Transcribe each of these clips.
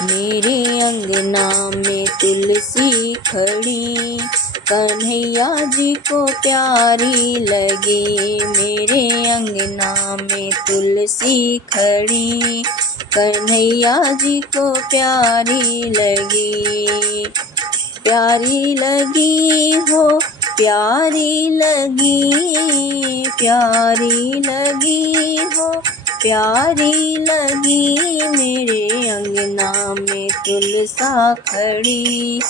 मेरे अंगना में तुलसी खड़ी, कन्हैया जी को प्यारी लगे। मेरे अंगना में तुलसी खड़ी, कन्हैया जी को प्यारी लगी। प्यारी लगी हो, प्यारी लगी, प्यारी लगी हो, प्यारी लगी। मेरे अंगना में तुलसा खड़ी,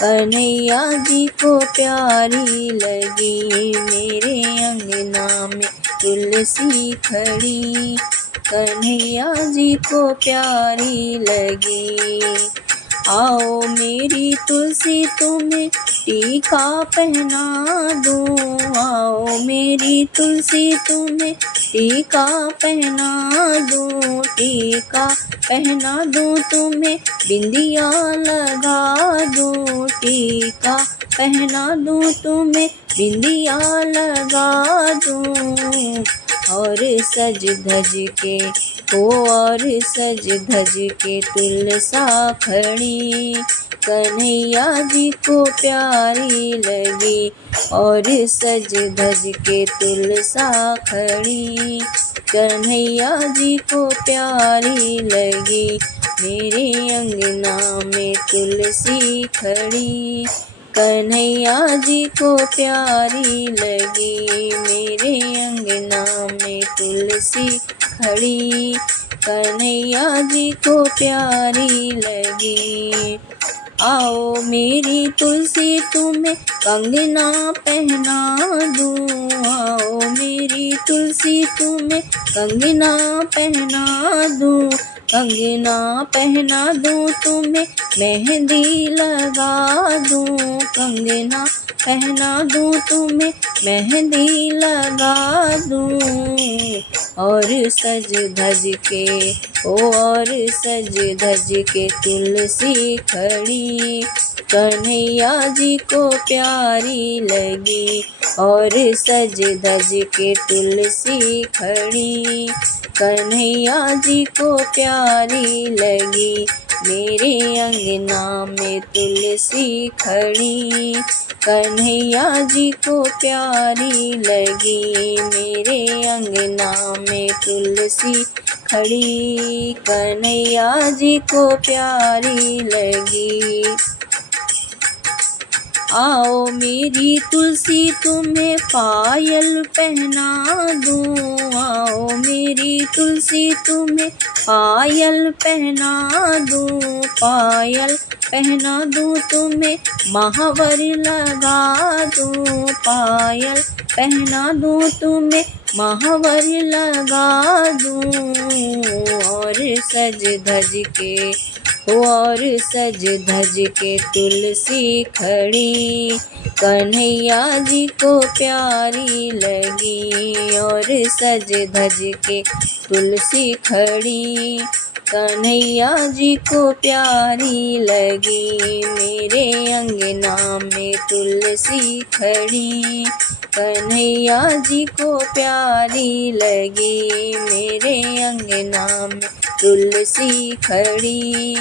कन्हैया जी को प्यारी लगी। मेरे अंगना में तुलसी खड़ी, कन्हैया जी को प्यारी लगी। आओ मेरी तुलसी तुम्हें टीका पहना दूँ, आओ मेरी तुलसी तुम्हें टीका पहना दूँ, टीका पहना दूँ तुम्हें, बिंदिया लगा दूँ, टीका पहना दूँ तुम्हें, बिंदिया लगा दूँ। और सज धज के और सज धज के तुलसा खड़ी, कन्हैया जी को प्यारी लगी। और सज धज के तुलसा खड़ी, कन्हैया जी को प्यारी लगी। मेरे अंगना में तुलसी खड़ी, कन्हैया जी को प्यारी लगी। मेरे अंगना में तुलसी खड़ी, कन्हैया जी को प्यारी लगी। आओ मेरी तुलसी तुम्हें कंगना पहना दूँ, आओ मेरी तुलसी तुम्हें कंगना पहना दूँ, कंगना पहना दूँ तुम्हें, मेहंदी लगा दूँ, कंगना पहना दूँ तुम्हें, मेहंदी लगा दूँ। और सज धज के और सज धज के तुलसी खड़ी, कन्हैया जी को प्यारी लगी। और सज धज के तुलसी खड़ी, कन्हैया जी को प्यारी लगी। मेरे अंगना में तुलसी खड़ी, कन्हैया जी को प्यारी लगी। मेरे अंगना में तुलसी खड़ी, कन्हैया जी को प्यारी लगी। आओ मेरी तुलसी तुम्हें पायल पहना दूँ, आओ मेरी तुलसी तुम्हें पायल पहना दूँ, पायल पहना दूँ तुम्हें, महावर लगा दूँ, पायल पहना दूँ तुम्हें, महावर लगा दूँ। और सज धज के और सज धज के तुलसी खड़ी, कन्हैया जी को प्यारी लगी। और सज धज के तुलसी खड़ी, कन्हैया जी को प्यारी लगी। मेरे अंगना में तुलसी खड़ी, कन्हैया जी को प्यारी लगी। मेरे अंगना में तुलसी खड़ी,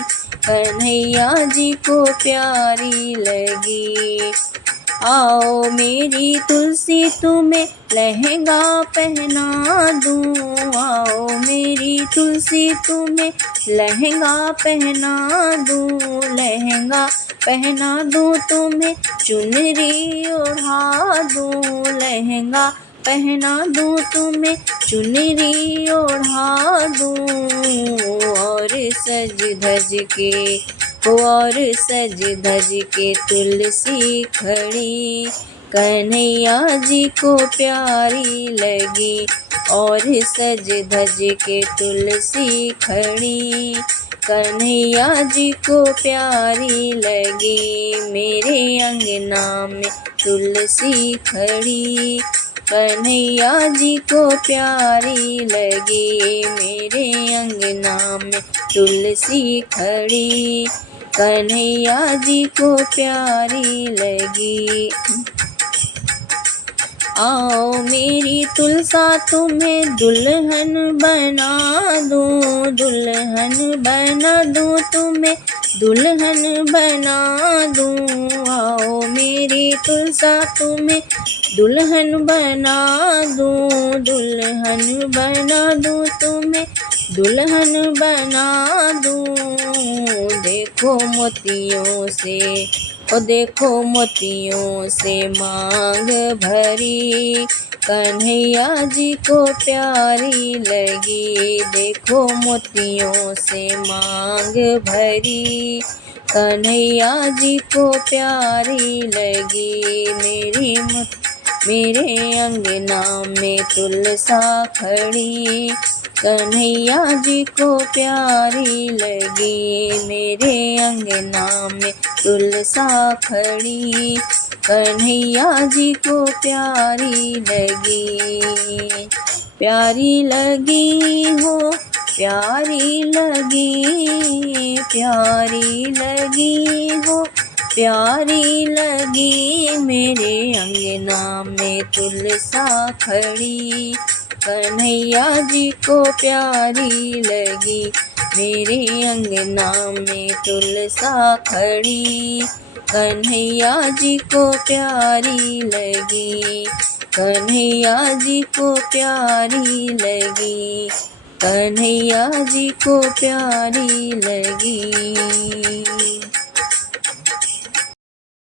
कन्हैया जी को प्यारी लगी। आओ मेरी तुलसी तुम्हें लहंगा पहना दूँ, आओ मेरी तुलसी तुम्हें लहंगा पहना दूँ, लहंगा पहना दूँ तुम्हें, चुनरी ओढ़ा दूँ, लहंगा पहना दूँ तुम्हें, चुनरी ओढ़ा दूँ। और सज धज के और सज धज के तुलसी खड़ी, कन्हैया जी को प्यारी लगी। और सज धज के तुलसी खड़ी, कन्हैया जी को प्यारी लगी। मेरे अंगना में तुलसी खड़ी, कन्हैया जी को प्यारी लगी। मेरे अंगना में तुलसी खड़ी, कन्हैया जी को प्यारी लगी। आओ मेरी तुलसा तुम्हें दुल्हन बना दूं, दुल्हन बना दूं तुम्हें, दुल्हन बना दूं। आओ मेरी तुलसा तुम्हें दुल्हन बना दूं, दुल्हन बना दूं तुम्हें, दुल्हन बना दूं। देखो मोतियों से, ओ देखो मोतियों से मांग भरी, कन्हैया जी को प्यारी लगी। देखो मोतियों से मांग भरी, कन्हैया जी को प्यारी लगी। मेरे अंगना में तुलसा खड़ी, कन्हैया जी को प्यारी लगी। मेरे अंगना में तुलसा खड़ी, कन्हैया जी को प्यारी लगी। प्यारी लगी हो, प्यारी लगी, प्यारी लगी हो, प्यारी लगी। मेरे अंगना में तुलसा खड़ी, कन्हैया जी को प्यारी लगी। मेरे अंगना में तुलसा खड़ी, कन्हैया जी को प्यारी लगी। कन्हैया जी को प्यारी लगी, कन्हैया जी को प्यारी लगी।